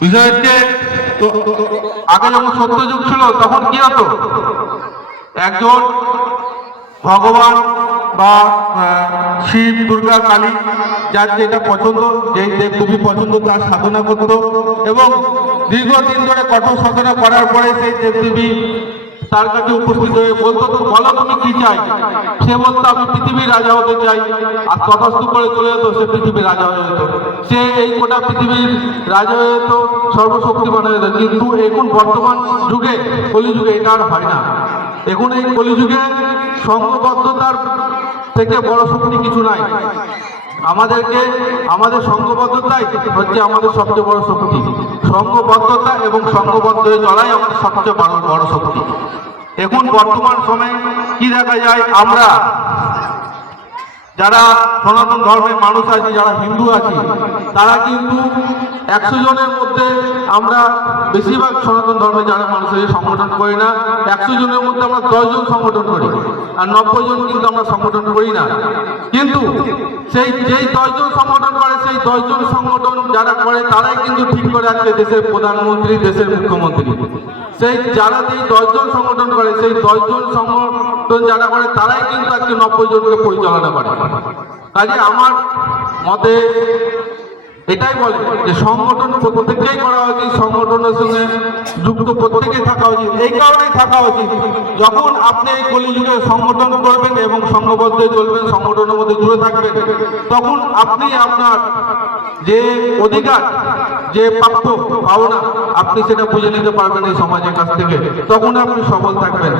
বিষয় হচ্ছে তো আগে যখন সত্যযুগ ছিল তখন কি হতো, একজন ভগবান বা শিব দুর্গা কালী যার যেটা পছন্দ, যেই দেবদেবী পছন্দ তার সাধনা করত এবং দীর্ঘদিন ধরে কঠোর সাধনা করার পরে সেই দেবদেবী তার কাছে উপস্থিত হয়ে বলতো, তো বলো তুমি কি চাই। সে বলতো আমি পৃথিবীর রাজা হতে চাই, আর তথাস্তু করে চলে যেত, সে পৃথিবীর রাজা হয়ে যেত। সে এই গোটা পৃথিবীর রাজা হয়ে যেত, সর্বশক্তিমান হয়ে যেত। কিন্তু এখন বর্তমান যুগে, কলিযুগে এটা আর হয় না। এখন এই কলিযুগে সংঘবদ্ধতার থেকে বড় শক্তি কিছু নাই। আমাদের সংঘবদ্ধতাই হচ্ছে আমাদের সবচেয়ে বড় শক্তি। সংঘবদ্ধতা এবং সংঘবদ্ধ হয়ে চলাই আমাদের সবচেয়ে বড় শক্তি। এখন বর্তমান সময়ে কি দেখা যায়, আমরা যারা সনাতন ধর্মের মানুষ আছি, যারা হিন্দু আছি, তারা কিন্তু 100 জনের মধ্যে আমরা বেশিরভাগ সনাতন ধর্মের যারা মানুষ আছে সংগঠন করি না। 100 জনের মধ্যে আমরা 10 জন সংগঠন করি, আর 90 জন কিন্তু আমরা সংগঠন করি না। কিন্তু যেই 10 জন সংগঠন করে, সেই 10 জন সংগঠন যারা করে তারাই কিন্তু ঠিক করে আজকে দেশের প্রধানমন্ত্রী, দেশের মুখ্যমন্ত্রী। সেই যারা যেই 10 জন সংগঠন করে, সেই 10 জন সংগঠন যারা করে তারাই কিন্তু আজকে 90 জনকে পরিচালনা করে। কাজে আমার মতে এটাই বলে যে সংগঠন প্রত্যেককেই করা উচিত, সংগঠনের সঙ্গে যুক্ত প্রত্যেকেই থাকা উচিত। এই কারণেই থাকা উচিত, যখন আপনি এই কলিযুগে সংগঠন করবেন এবং সংঘবদ্ধ চলবেন, সংগঠনের মধ্যে জুড়ে থাকবেন, তখন আপনি আপনার যে অধিকার, যে প্রাপ্য পাওনা, আপনি সেটা বুঝে নিতে পারবেন এই সমাজের কাছ থেকে। তখন আপনি সফল থাকবেন।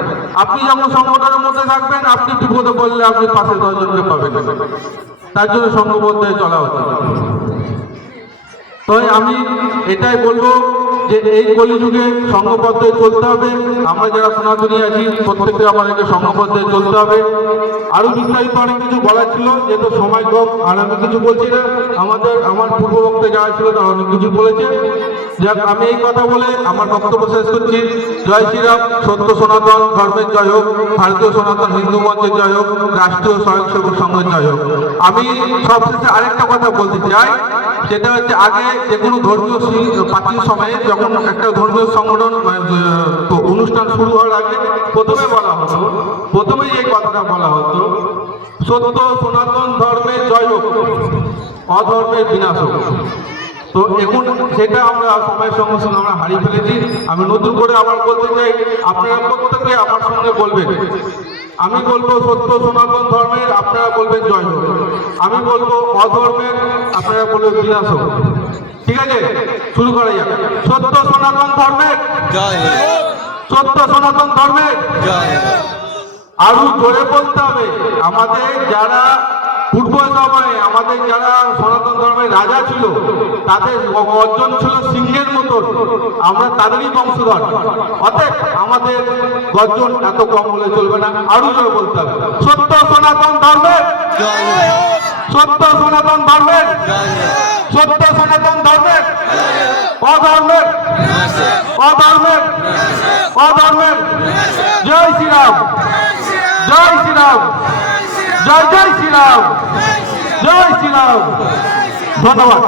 আপনি যখন সংগঠনের মধ্যে থাকবেন, আপনি বিপদে পড়লে আপনি পাশে 10 জনকে পাবেন। তার জন্য সংঘবদ্ধ হয়ে চলা উচিত। তো আমি এটাই বলবো যে এই কলিযুগে সংঘবদ্ধ হয়ে চলতে হবে। আমরা যারা সনাতনী আছি প্রত্যেককে আমাদেরকে সংঘবদ্ধ হয়ে চলতে হবে। আরো বিস্তারিত অনেক কিছু বলার ছিল, যেহেতু সময় কম, আর আমি কিছু বলছি না। আমার পূর্ববক্তা যারা ছিল তারা অনেক কিছু বলেছে। যাক, আমি এই কথা বলে আমার বক্তব্য শেষ করছি। জয় শ্রীরাম। সত্য সনাতন ধর্মের জয় হোক, ভারতীয় সনাতন হিন্দু মঞ্চের জয় হোক, রাষ্ট্রীয় স্বয়ংসেবক সংঘের জয় হোক। আমি সবশেষে আরেকটা কথা বলতে চাই, সেটা হচ্ছে আগে যে কোনো ধর্মীয় প্রাচীন সময়ে যখন একটা ধর্মীয় সংগঠন অনুষ্ঠান শুরু হওয়ার আগে প্রথমেই এই কথাটা বলা হতো, সত্য সনাতন ধর্মের জয় হোক, অধর্মের বিনাশ হোক। তো এখন সেটা আমরা সময়ের সঙ্গে সঙ্গে আমরা হারিয়ে ফেলেছি। আমি নতুন করে আবার বলতে চাই, আপনারা প্রত্যেকে আমার সঙ্গে বলবেন। আমি বলবো সত্য সনাতন ধর্মের, আপনারা বলবেন জয় হোক। আমি বলবো অধর্মের, আপনারা বলবেন বিনাশ হোক। ঠিক আছে, শুরু করা যাক। সত্য সনাতন ধর্মের জয় হোক, সত্য সনাতন ধর্মের জয় হোক। আরো জোরে বলতে হবে। আমাদের যারা পূর্ব সময়ে আমাদের যারা সনাতন ধর্মের রাজা ছিল, তাদের অর্জন ছিল সিংহের মতন, আমরা তাদেরই বংশধর। অতএব আমাদের গর্জন এত কম হলে চলবে না, আরো জোরে বলতে হবে। সত্য সনাতন ধর্মের জয় হোক, সত্য সনাতন ধর্মের জয় হোক, সত্য সনাতন ধর্মের অধর্মের অধর্মের অধর্মের জয় শ্রীরাম, জয় শ্রীরাম, জয় জয় শ্রীরাম, জয় শ্রীরাম। ধন্যবাদ।